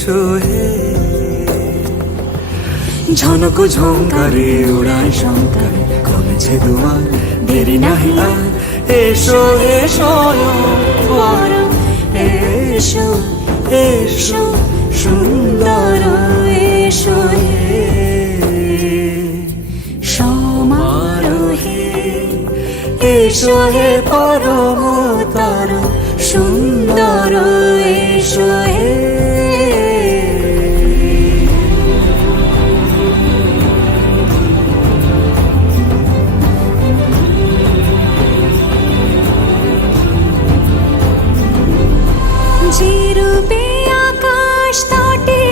এসো হে। ঝনক ঝঙ্কারে উড়ায় শঙ্কারে কমেছে দুয়ার, দেরি নাহি আর, এসো হে স্বয়ংবর। এসো এসো সুন্দর এসো হে সমারোহে। এসো হে পরমতর সুন্দর এসো হে। যে রূপে আকাশ তটে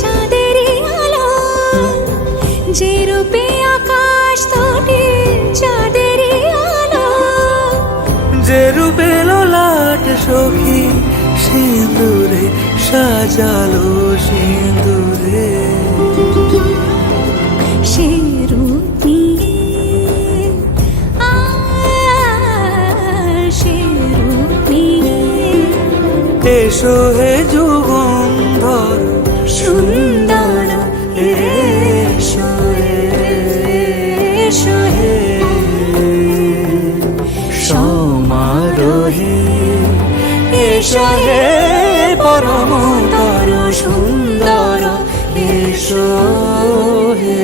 চাঁদেরই আলো, যে রূপে আকাশ তটে চাঁদেরই আলো, যে রূপে ললাট সখী সিঁদুরে সাজালো সিঁদুরে, সে রূপ নিয়ে সে রূপ নিয়ে এসো হে যুগন্ধর সুন্দর এসো এসো হে সমারোহে। এসো হে পরমতর সুন্দর এসো হে।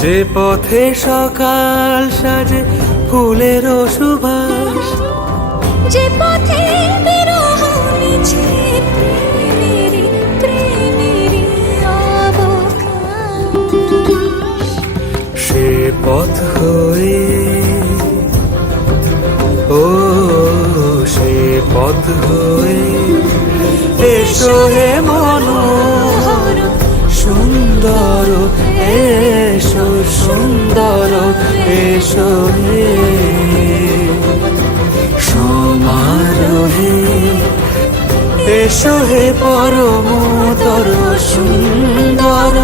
যে পথে সকাল সাজে ফুলের সুবাস, যে পথে বিরহ মিছে প্রেমেরই প্রেমেরই অবকাশ, সে পথ হয়ে ও সে পথ হয়ে এসো হে মনোহর সুন্দর এসো সুন্দর এসো হে সমারোহে। এসো হে পরমতর সুন্দর